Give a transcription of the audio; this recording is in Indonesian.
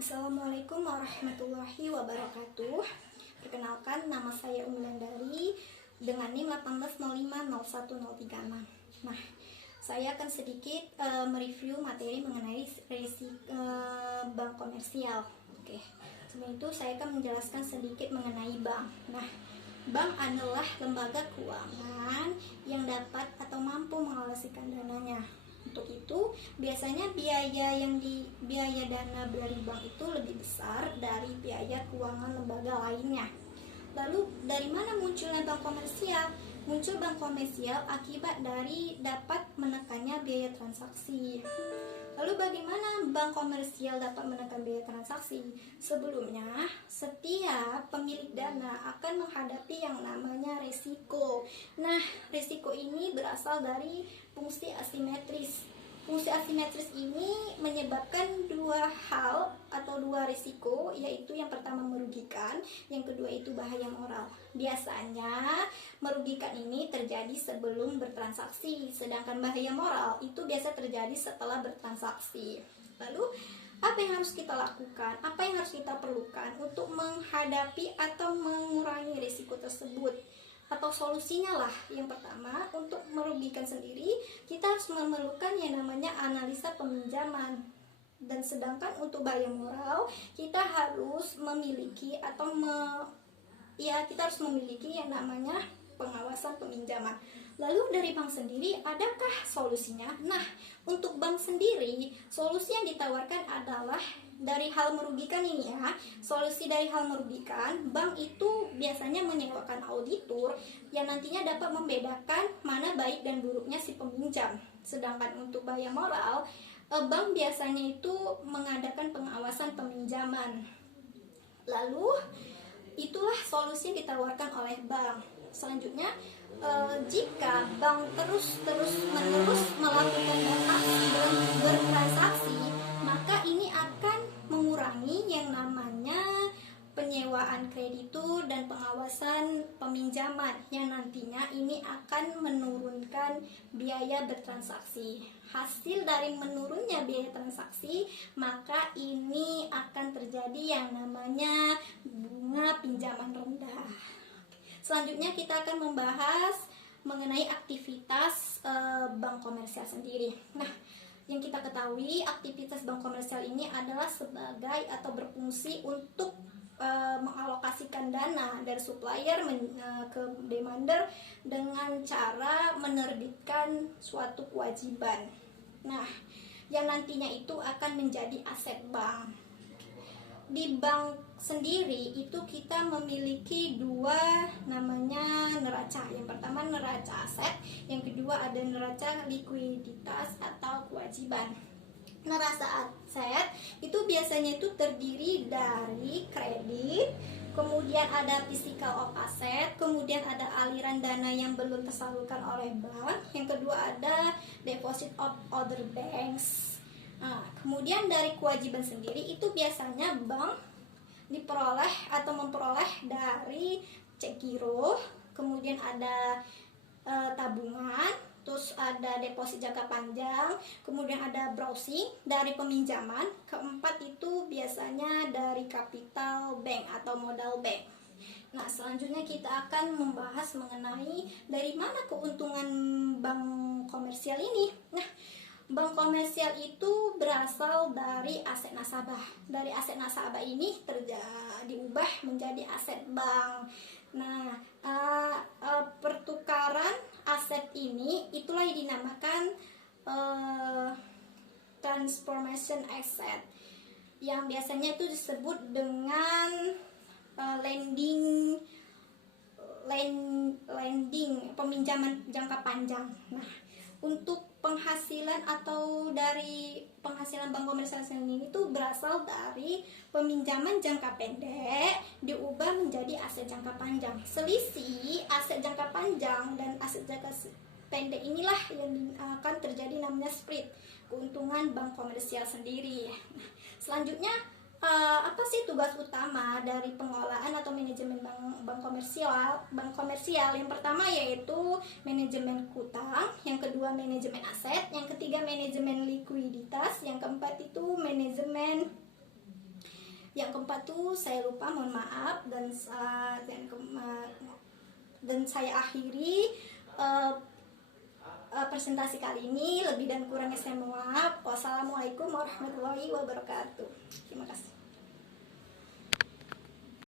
Assalamualaikum warahmatullahi wabarakatuh. Perkenalkan, nama saya Umi Landari dengan NIM 180501036. Nah, saya akan sedikit mereview materi mengenai bank komersial. Oke. Sebelum itu saya akan menjelaskan sedikit mengenai bank. Nah, bank adalah lembaga keuangan yang dapat atau mampu mengalokasikan dananya. Untuk itu, biasanya biaya dana dari bank itu lebih besar dari biaya keuangan lembaga lainnya. Lalu, dari mana munculnya bank komersial? Muncul bank komersial akibat dari dapat menekannya biaya transaksi. Lalu bagaimana bank komersial dapat menekan biaya transaksi? Sebelumnya, setiap pemilik dana akan menghadapi yang namanya risiko. Nah, risiko ini berasal dari fungsi asimetris. Fungsi asimetris ini menyebabkan dua hal atau dua risiko, yaitu yang pertama merugikan, yang kedua itu bahaya moral. Biasanya merugikan ini terjadi sebelum bertransaksi, sedangkan bahaya moral itu biasa terjadi setelah bertransaksi. Lalu apa yang harus kita lakukan? Apa yang harus kita perlukan untuk menghadapi atau mengurangi risiko tersebut? Atau solusinya lah, yang pertama, untuk merugikan sendiri kita harus memerlukan yang namanya analisa peminjaman, dan sedangkan untuk bahaya moral kita harus memiliki kita harus memiliki yang namanya pengawasan peminjaman. Lalu dari bank sendiri, adakah solusinya? Nah, untuk bank sendiri, solusi yang ditawarkan adalah dari hal merugikan ini ya. Solusi dari hal merugikan, bank itu biasanya menyewakan auditor yang nantinya dapat membedakan mana baik dan buruknya si peminjam. Sedangkan untuk bahaya moral, bank biasanya itu mengadakan pengawasan peminjaman. Lalu, itulah solusi yang ditawarkan oleh bank. Selanjutnya, jika bank terus-menerus melakukan bertransaksi, maka ini akan mengurangi yang namanya penyewaan kreditur dan pengawasan peminjaman, yang nantinya ini akan menurunkan biaya bertransaksi. Hasil dari menurunnya biaya transaksi, maka ini akan terjadi yang namanya bunga pinjaman rendah. Selanjutnya kita akan membahas mengenai aktivitas bank komersial sendiri. Nah, yang kita ketahui, aktivitas bank komersial ini adalah sebagai atau berfungsi untuk mengalokasikan dana dari supplier ke demander dengan cara menerbitkan suatu kewajiban. Nah, yang nantinya itu akan menjadi aset bank. Di bank sendiri itu kita memiliki dua namanya neraca. Yang pertama neraca aset, yang kedua ada neraca likuiditas atau kewajiban. Neraca aset itu biasanya itu terdiri dari kredit, kemudian ada physical of asset, kemudian ada aliran dana yang belum tersalurkan oleh bank, yang kedua ada deposit of other banks. Nah, kemudian dari kewajiban sendiri itu biasanya bank diperoleh atau memperoleh dari cek giro, kemudian ada tabungan, terus ada deposit jangka panjang, kemudian ada browsing dari peminjaman, keempat itu biasanya dari capital bank atau modal bank. Nah, selanjutnya kita akan membahas mengenai dari mana keuntungan bank komersial ini. Nah, bank komersial itu berasal dari aset nasabah. Dari aset nasabah ini diubah menjadi aset bank. Nah, pertukaran aset ini itulah yang dinamakan transformation asset, yang biasanya itu disebut dengan lending peminjaman jangka panjang. Nah, untuk penghasilan atau dari penghasilan bank komersial ini itu berasal dari peminjaman jangka pendek diubah menjadi aset jangka panjang. Selisih aset jangka panjang dan aset jangka pendek inilah yang akan terjadi namanya spread, keuntungan bank komersial sendiri. Nah, selanjutnya apa sih tugas utama dari pengelolaan atau manajemen bank komersial? Yang pertama yaitu manajemen utang, yang kedua manajemen aset, yang ketiga manajemen likuiditas, yang keempat itu manajemen Yang keempat tuh saya lupa, mohon maaf, dan saya akhiri presentasi kali ini. Lebih dan kurangnya saya mohon maaf. Wassalamualaikum warahmatullahi wabarakatuh. Terima kasih.